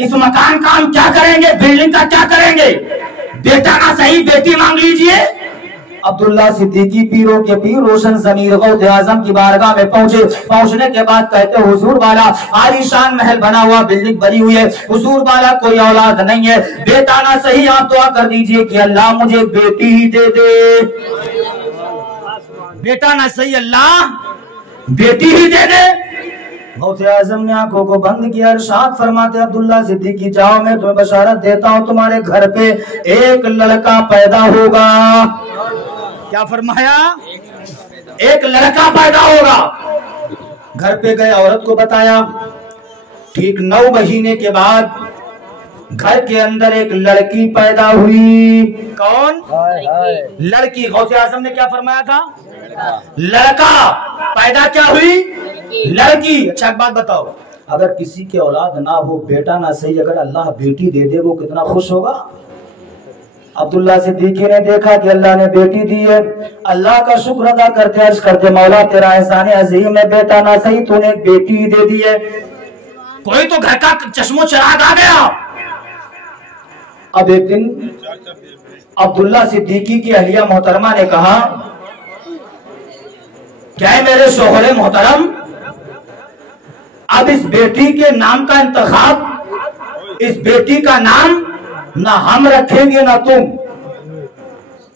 इस मकान का हम क्या करेंगे, बिल्डिंग का क्या करेंगे, बेटा ना सही बेटी मांग लीजिए। अब्दुल्ला सिद्दीकी पीरों के पीर रोशन ज़मीर गौसे आजम की बारगाह में पहुंचे। पहुंचने के बाद कहते हुजूर वाला आलीशान महल बना हुआ, बिल्डिंग बनी हुई है, हुजूर वाला कोई औलाद नहीं है, बेटा ना सही, आप दुआ कर दीजिए कि अल्लाह मुझे बेटी ही दे दे। बेटा ना सही अल्लाह बेटी ही दे दे। गौसे आजम ने आंखों को बंद किया, इरशाद फरमाते अब्दुल्ला सिद्दीकी जाओ मैं तुम्हें बशारत देता हूं तुम्हारे घर पे एक लड़का पैदा होगा। क्या फरमाया, एक लड़का पैदा होगा। घर पे गए, औरत को बताया। ठीक 9 महीने के बाद घर के अंदर एक लड़की पैदा हुई। कौन? लड़की। गौसे आजम ने क्या फरमाया था, लड़का पैदा क्या हुई, लड़की। अच्छा एक बात बताओ, अगर किसी के औलाद ना हो, बेटा ना सही, अगर अल्लाह बेटी दे दे वो कितना खुश होगा। अब्दुल्ला सिद्दीकी ने देखा कि अल्लाह ने बेटी दी है, अल्लाह का शुक्र अदा करते अर्ज करते मौला तेरा एहसान अजीम है, बेटा ना सही तूने एक बेटी ही दे दी है। कोई तो घर का चश्मो चिराग आ गया, अब एक दिन अब्दुल्ला सिद्दीकी की अहलिया मोहतरमा ने कहा, क्या है मेरे शोहरे मोहतरम, अब इस बेटी के नाम का इंतखाब, इस बेटी का नाम ना हम रखेंगे ना तुम,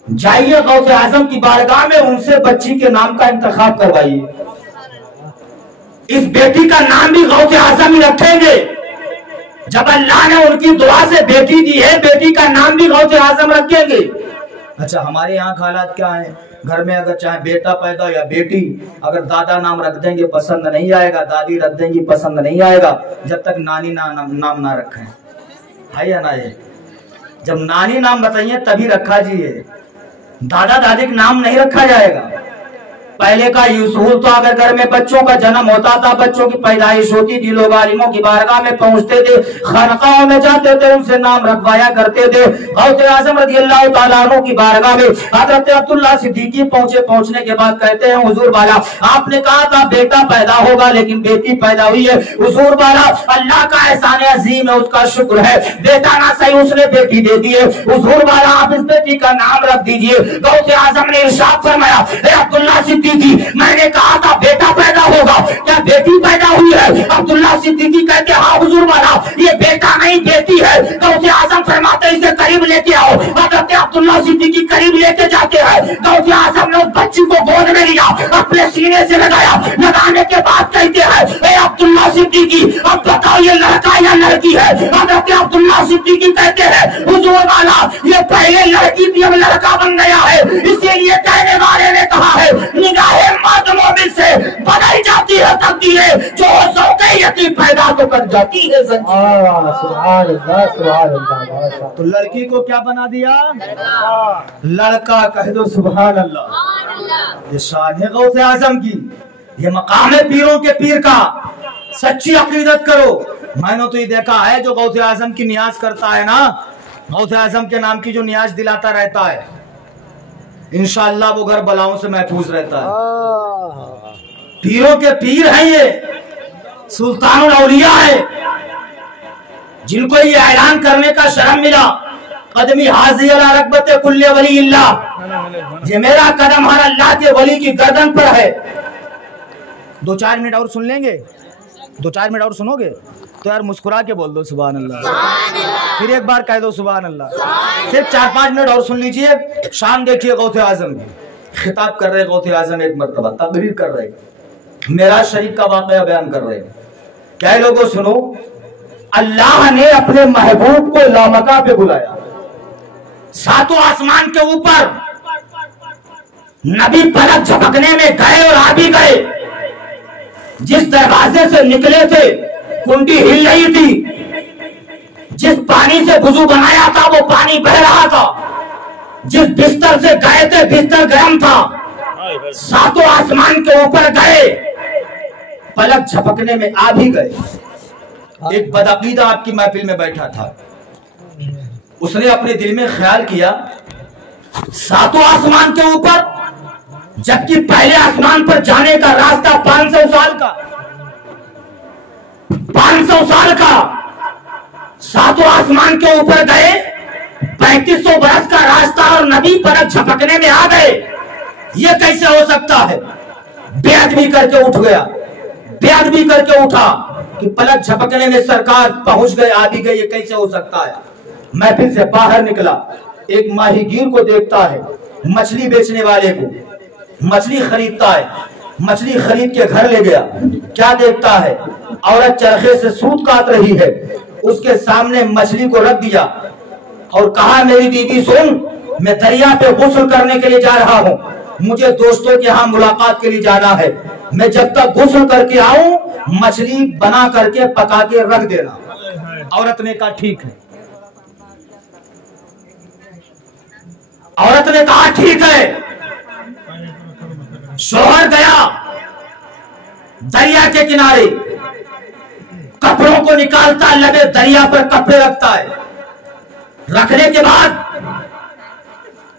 जाइए गौसे आजम की बारगाह में उनसे बच्ची के नाम का इंतखाब करवाइए। इस बेटी का नाम भी गौसे आजम ही रखेंगे। जब अल्लाह ने उनकी दुआ से बेटी दी है, बेटी का नाम भी गौसे आजम रखेंगे। अच्छा, हमारे यहाँ हालात क्या है, घर में अगर चाहे बेटा पैदा या बेटी, अगर दादा नाम रख देंगे पसंद नहीं आएगा, दादी रख देंगी पसंद नहीं आएगा, जब तक नानी नाम ना रखें, है या ना? ये जब नानी नाम बताइए तभी रखा जाइए, दादा दादी का नाम नहीं रखा जाएगा। पहले का यूसुल तो अगर घर में बच्चों का जन्म होता था, बच्चों की पैदाइश होती थी, लोग आलिमों की बारगाह में पहुंचते थे, खानकाहों में जाते थे, उनसे नाम रखवाया करते थे। गौसे आज़म रज़ियल्लाहु ताला अन्हु की बारगाह में हज़रत अब्दुल्ला सिद्दीकी पहुंचे। पहुंचने के बाद कहते हैं, हुजूर वाला आपने कहा था बेटा पैदा होगा, लेकिन बेटी पैदा हुई है। हुजूर वाला अल्लाह का एहसान अजीम है, उसका शुक्र है, बेटा ना सही उसने बेटी दे दी है। हुजूर वाला आप इस बेटी का नाम रख दीजिए। गौसे आज़म ने इरशाद फरमाया, अब्दुल्ला सिद्दीकी, मैंने कहा था बेटा पैदा होगा, क्या बेटी पैदा हुई है? अब्दुल्ला सिद्दीकी कहते, हाँ हुजूर वाला ये बेटा नहीं बेटी है। गौसे आज़म फरमाते इसे करीब लेके आओ। हज़रत अब्दुल्ला सिद्दीकी करीब लेके जाते हैं। गौसे आज़म ने उस बच्ची को गोद में लिया, अपने सीने से लगाया, लगाने के बाद कहते हैं, ए अब्दुल्ला सिद्दीकी अब बताओ ये लड़का या लड़की है? हज़रत अब्दुल्ला सिद्दीकी कहते हैं, हुजूर वाला ये पहले लड़की थी अब लड़का बन गया है, इसीलिए कहने वाले ने कहा है निगाहे मर्द मोमिन से बदल जाती है तकदीरें, जो ज़ौक़े यतीम पैदा तो कर जाती है। तो लड़की को क्या बना दिया? लड़का कह दो सुभान अल्लाह। ये शान है गौसे आज़म की, ये मकाम है पीरों के पीर का। सच्ची अकीदत करो। मैंने तो ये देखा है, जो गौसे आज़म की नियाज करता है ना, गौसे आज़म के नाम की जो नियाज दिलाता रहता है, इंशाअल्लाह वो घर बलाओं से महफूज रहता है। पीरों के पीर हैं ये, सुल्तानुल औलिया है, जिनको ये ऐलान करने का शर्म मिला, कदमी हाज़ी अला रग़बत कुल्ले वली अल्लाह, ये मेरा कदम हर अल्लाह के वली की गर्दन पर है। 2-4 मिनट और सुन लेंगे? 2-4 मिनट और सुनोगे तो यार मुस्कुरा के बोल दो सुभान अल्लाह, फिर एक बार कह दो सुभान अल्लाह। सिर्फ 4-5 मिनट और सुन लीजिए। शान देखिए गौसे आज़म की, खिताब कर रहे गौसे आज़म, एक मर्तबा तकरीर कर रहे, मेराज शरीफ का वाक़या बयान कर रहे। क्या लोगों सुनो, अल्लाह ने अपने महबूब को लामका पे बुलाया, सातों आसमान के ऊपर। नबी पलक झपकने में गए और आ भी गए। जिस दरवाजे से निकले थे कुंडी हिल रही थी, जिस पानी से वुजू बनाया था वो पानी बह रहा था, जिस बिस्तर से गए थे बिस्तर गर्म था। सातों आसमान के ऊपर गए, पलक झपकने में आ भी गए। एक बदअकीदा आपकी महफिल में बैठा था, उसने अपने दिल में ख्याल किया, सातों आसमान के ऊपर, जबकि पहले आसमान पर जाने का रास्ता 500 साल का, 500 साल का। सातों आसमान के ऊपर गए, 3500 बरस का रास्ता, और नबी पलक झपकने में आ गए। ये कैसे हो सकता है? बेअदबी करके उठ गया, बेअदबी करके उठा कि पलक झपकने में सरकार पहुंच गए, आ भी गए, ये कैसे हो सकता है? महफिल से बाहर निकला, एक माहीगीर को देखता है, मछली बेचने वाले को, मछली खरीदता है, मछली खरीद के घर ले गया। क्या देखता है? औरत चरखे से सूत काट रही है, उसके सामने मछली को रख दिया और कहा, मेरी बीवी सुन, मैं दरिया पे गुस्ल करने के लिए जा रहा हूँ, मुझे दोस्तों के यहाँ मुलाकात के लिए जाना है, मैं जब तक गुस्ल करके आऊं मछली बना करके पका के रख देना। औरत ने कहा ठीक है। औरत ने कहा ठीक है। शौहर गया दरिया के किनारे, कपड़ों को निकालता, लगे दरिया पर कपड़े रखता है, रखने के बाद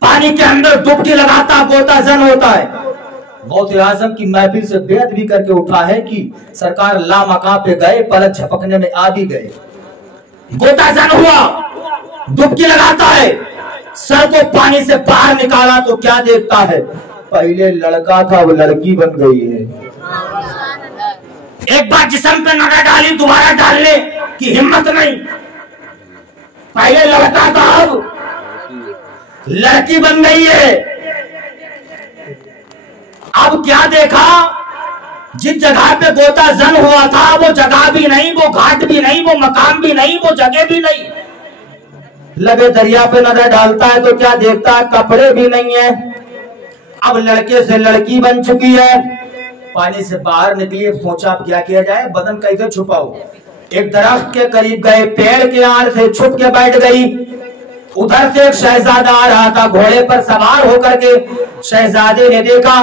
पानी के अंदर डुबकी लगाता, गोताजन होता है। गौसे आज़म की महफिल से बेअदबी करके उठा है कि सरकार लामका पे गए, पलक झपकने में आ भी गए, गोताजन हुआ। डुबकी लगाता है, सर को पानी से बाहर निकाला तो क्या देखता है, पहले लड़का था वो लड़की बन गई है। एक बार जिस्म पे नजर डाली, दोबारा डालने की हिम्मत नहीं, पहले लड़का था अब लड़की बन गई है। अब क्या देखा, जिस जगह पे गोता जन हुआ था वो जगह भी नहीं, वो घाट भी नहीं, वो मकाम भी नहीं, वो जगह भी नहीं। लगे दरिया पे नजर डालता है तो क्या देखता है, कपड़े भी नहीं है। अब लड़के से लड़की बन चुकी है, पानी से बाहर निकली, सोचा अब क्या किया जाए, बदन कैसे छुपाओ। एक दरख्त के करीब गए, पेड़ के आड़ से छुप के बैठ गई। उधर से एक शहजादा आ रहा था, घोड़े पर सवार होकर के। शहजादे ने देखा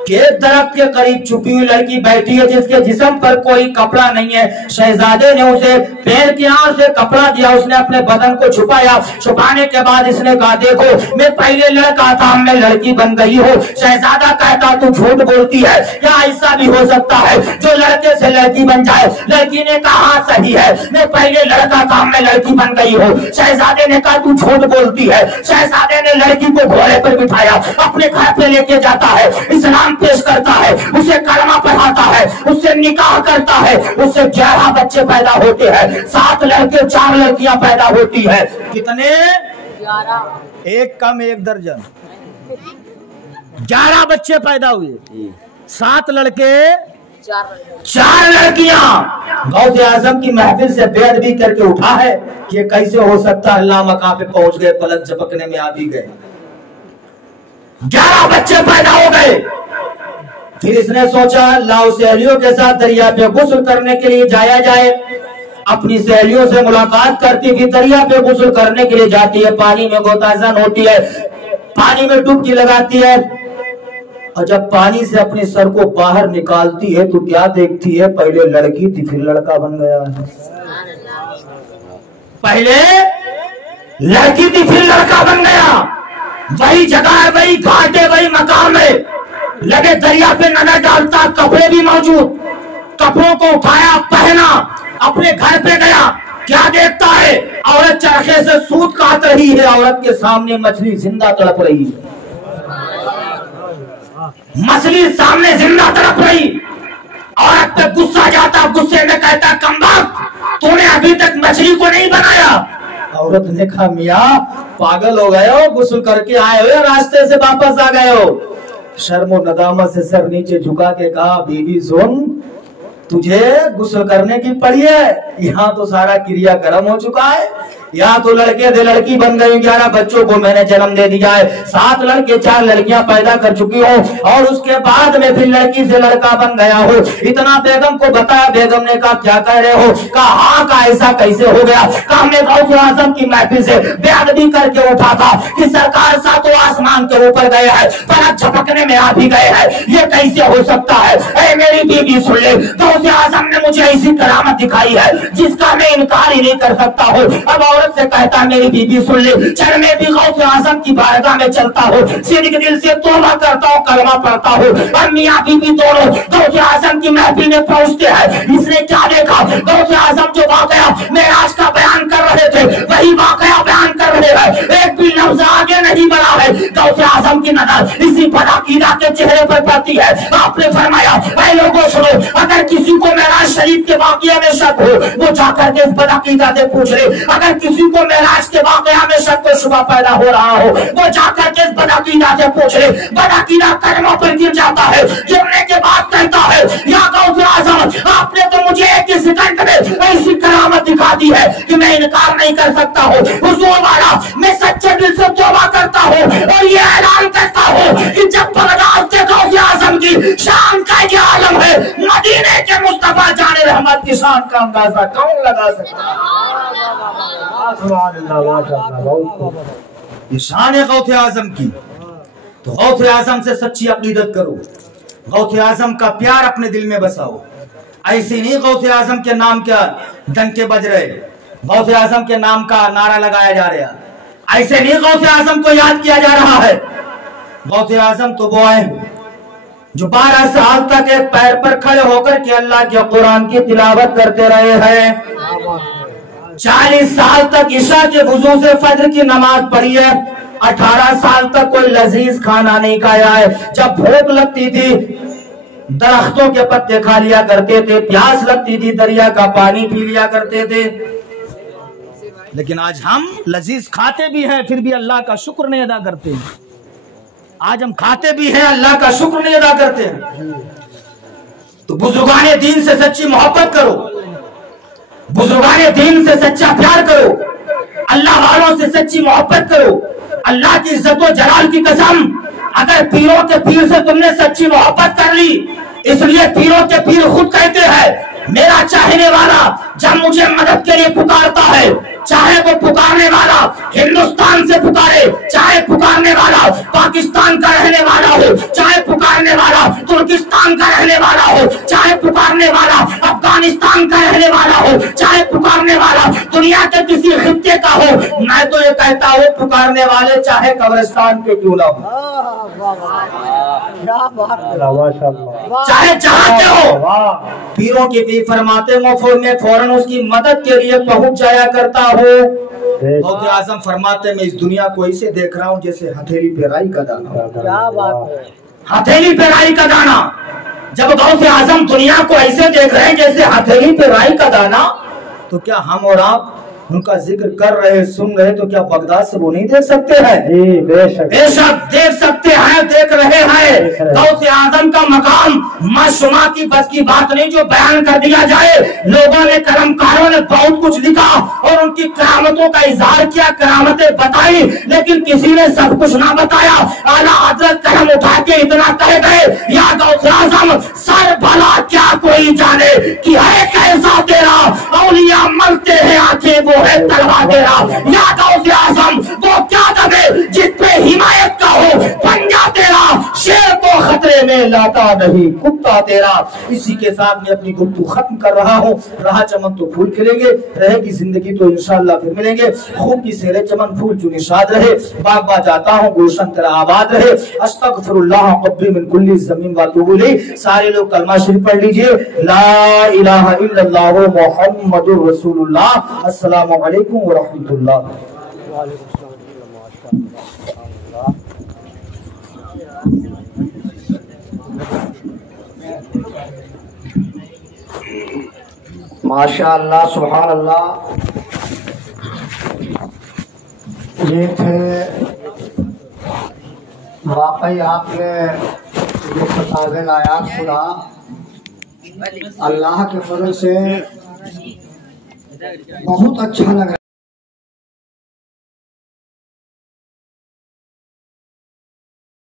कि एक दरख्त के करीब छुपी हुई लड़की बैठी है जिसके जिस्म पर कोई कपड़ा नहीं है। शहजादे ने उसे पेड़ की आड़ से कपड़ा दिया, उसने अपने बदन को छुपाया। छुपाने के बाद इसने कहा, देखो मैं पहले लड़का था, मैं लड़की बन गई हूँ। शहजादा कहता, तू झूठ बोलती है, क्या ऐसा भी हो सकता है जो लड़के से लड़की बन जाए। लड़की ने कहा, हाँ सही है, मैं पहले लड़का था, मैं लड़की बन गई हूँ। शहजादे ने कहा, तू झूठ बोलती है। शहजादे ने लड़की को घोड़े पर बिठाया, अपने घर पे लेके जाता है, इस्लाम पेश करता है, उसे कलमा पढ़ाता है, उससे निकाह करता है, उससे 11 बच्चे पैदा होते हैं, 7 लड़के 4 लड़कियां पैदा होती है। कितने? 11। एक कम 1 दर्जन, 11 बच्चे पैदा हुए, 7 लड़के 4 लड़कियां। गौसे आजम की महफिल से बेअदबी करके उठा है कि ये कैसे हो सकता है। अल्लाह मकाम पे पहुंच गए, पलक झपकने में आ भी गए, 11 बच्चे पैदा हो गए। फिर इसने सोचा लाओ सहेलियों के साथ दरिया पे गुस्ल करने के लिए जाया जाए। अपनी सहेलियों से मुलाकात करती थी, दरिया पे गुस्ल करने के लिए जाती है, पानी में गोताजन होती है, पानी में डुबकी लगाती है। और जब पानी से अपने सर को बाहर निकालती है तो क्या देखती है, पहले लड़की थी फिर लड़का बन गया है। पहले लड़की थी फिर लड़का बन गया। वही जगह है, वही घाट है, वही मकाम है। लगे दरिया पे नजर डालता, कपड़े भी मौजूद, कपड़ों को उठाया, पहना, अपने घर पे गया, क्या देखता है, औरत चरखे से सूत काट रही है, औरत के सामने मछली जिंदा तड़प रही है, मछली सामने जिंदा तड़प रही। औरत पे गुस्सा जाता, गुस्से में कहता, कमबख्त तूने अभी तक मछली को नहीं बनाया। औरत ने कहा, मियां पागल हो गए हो, गुस्ल करके आए हो, रास्ते से वापस आ गए हो। शर्म और नदामत से सर नीचे झुका के कहा, बीवी सुन, तुझे गुस्ल करने की पड़ी है, यहाँ तो सारा क्रियाक्रम हो चुका है, यहाँ तो लड़के थे लड़की बन गई, 11 बच्चों को मैंने जन्म दे दिया है, 7 लड़के 4 लड़कियां पैदा कर चुकी हूँ, और उसके बाद में फिर लड़की से लड़का बन गया हो। इतना बेगम को बताया, बेगम ने कहा क्या कह रहे हो, कहा हाँ, का ऐसा कैसे हो गया। कहा मैं गौसे आजम की महफिल से बेअदबी करके उठा था कि सरकार 7 आसमान के ऊपर गए हैं, पलक झपकने में आ भी गए हैं, ये कैसे हो सकता है। ऐ मेरी बीवी सुन ले, गौसे आजम ने मुझे ऐसी करामत दिखाई है जिसका मैं इनकार ही नहीं कर सकता हूँ। अब औरत से कहता, मेरी बीबी सुन ले, चल मैं भी गौसे आजम की बारगाह में चलता हूँ, सिद्क दिल से तौबा करता हूँ, कलमा पढ़ता हूँ। और मियां बीबी दोनों गौसे आजम की महफिल में पहुंचते हैं। इसने क्या देखा, गौसे आजम जो वाकया मेराज का बयान कर रहे थे वही वाकया बयान कर रहे हैं, एक भी लफ्ज आगे नहीं बढ़ा है। गौसे आजम की नजर इसी बदअकीदा के चेहरे पर पड़ती है। आपने फरमाया, ऐ लोगों सुनो, अगर किसी को मेराज शरीफ के वाकया में शक हो वो जाकर के इस बदअकीदा से पूछ ले। अगर किसी को मेराज के वाकया में शक को शुबा पैदा हो रहा हो वो जाकर के इस बदअकीदा से पूछ ले। बदअकीदा कदमों पर गिर जाता है, गिरने के बाद कहता है, या गौसे आजम आपने तो मुझे एक ही सेकंड में ऐसी करामत दिखा दी है कि मैं इनकार नहीं कर सकता हूँ। हुजूर वाला, मैं सच्चे दिल से तौबा करता हूँ और ये ऐलान करता हूँ कि जब बगदाद के गौसे आजम की शान का ये आलम है, मदीने के मुस्तफा जाने रहमत की शान का अंदाजा कौन लगा सकता है। ये शान है गौसे आजम की। तो गौसे आजम से सच्ची अकीदत करो, गौसे आजम का प्यार अपने दिल में बसाओ। ऐसे नहीं गौसे आजम के नाम के डंके बज रहे, गौसे आजम के नाम का नारा लगाया जा रहा, ऐसे नहीं गौसे आजम को याद किया जा रहा है। गौसे आजम तो वो है जो 12 साल तक एक पैर पर खड़े होकर के अल्लाह के कुरान की तिलावत करते रहे हैं। 40 साल तक ईशा के वुजू से फजर की नमाज पढ़ी है, 18 साल तक कोई लजीज खाना नहीं खाया है। जब भूख लगती थी दरख्तों के पत्ते खा लिया करते थे, प्यास लगती थी दरिया का पानी पी लिया करते थे। लेकिन आज हम लजीज खाते भी हैं फिर भी अल्लाह का शुक्र नहीं अदा करते हैं। आज हम खाते भी हैं, अल्लाह का शुक्र नहीं अदा करते हैं। तो बुजुर्गाने दीन से सच्ची मोहब्बत करो, बुजुर्गाने दीन से सच्चा प्यार करो, अल्लाह वालों से सच्ची मोहब्बत करो। अल्लाह की इज्जत व जलाल की कसम, अगर पीरों के पीर से तुमने सच्ची मोहब्बत कर ली, इसलिए पीरों के पीर खुद कहते हैं मेरा चाहने वाला जब मुझे मदद के लिए पुकारता है, चाहे वो पुकारने वाला हिंदुस्तान से पुकारे, चाहे पुकारने वाला पाकिस्तान का रहने वाला हो, चाहे पुकारने वाला तुर्किस्तान का रहने वाला हो, चाहे पुकारने वाला अफगानिस्तान का रहने वाला हो, चाहे पुकारने वाला दुनिया के किसी खित्ते का हो, मैं तो ये कहता हूँ पुकारने वाले चाहे कब्रिस्तान के क्यों ना हो, चाहे जहाँ के हो, पीरों के पीर फरमाते मैं फौरन उसकी मदद के लिए पहुंच जाया करता हूँ। गौसे आजम फरमाते मैं इस दुनिया को ऐसे देख रहा हूँ जैसे हथेली पे राई का दाना। क्या बात है, हथेली पे राई का दाना। जब गौसे आजम दुनिया को ऐसे देख रहे हैं जैसे हथेली पे राई का दाना, तो क्या हम और आप उनका जिक्र कर रहे सुन रहे तो क्या बगदाद से वो नहीं देख सकते हैं? बेशक देख सकते हैं, देख रहे हैं। गौसे आजम का मकाम माशुमा की बस की बात नहीं जो बयान कर दिया जाए। लोगों ने कलमकारों ने बहुत कुछ लिखा और उनकी करामतों का इजहार किया, करामतें बताई, लेकिन किसी ने सब कुछ ना बताया। आला हजरत कलम उठा के इतना कह गए या गौसे आजम सर भला क्या कोई जाने कि है कैसा तेरा औलिया मरते हैं आंखें वो है तलवा तेरा। या गौसे आजम वो क्या दबे जिस पे हिमायत का हो, पंजा तेरा शेर को खतरे में लाता नहीं कुत्ता तेरा। इसी के साथ मैं अपनी गुफ्तगू खत्म कर रहा हूँ। रहा चमन तो फूल खिलेंगे, रहेगी जिंदगी तो इंशाअल्लाह फिर मिलेंगे। खूब की सेरे चमन फूल जो निशाद रहे, बाग बा जाता हूँ गुलशन तेरा आबाद रहे। अस्तगफिरुल्लाह कब्बी मिन कुल्ली ज़मीन व अतूबु इलैह। सारे लोग कलमा शरीफ पढ़ लीजिए, ला इलाहा इल्लल्लाह मुहम्मदुर रसूलुल्लाह। अस्सलामु अलैकुम व रहमतुल्लाह। माशाअल्लाह सुभान अल्लाह। ये थे वाकई आपने जो मुताबिक आयात सुना, अल्लाह के फजल से बहुत अच्छा लगा।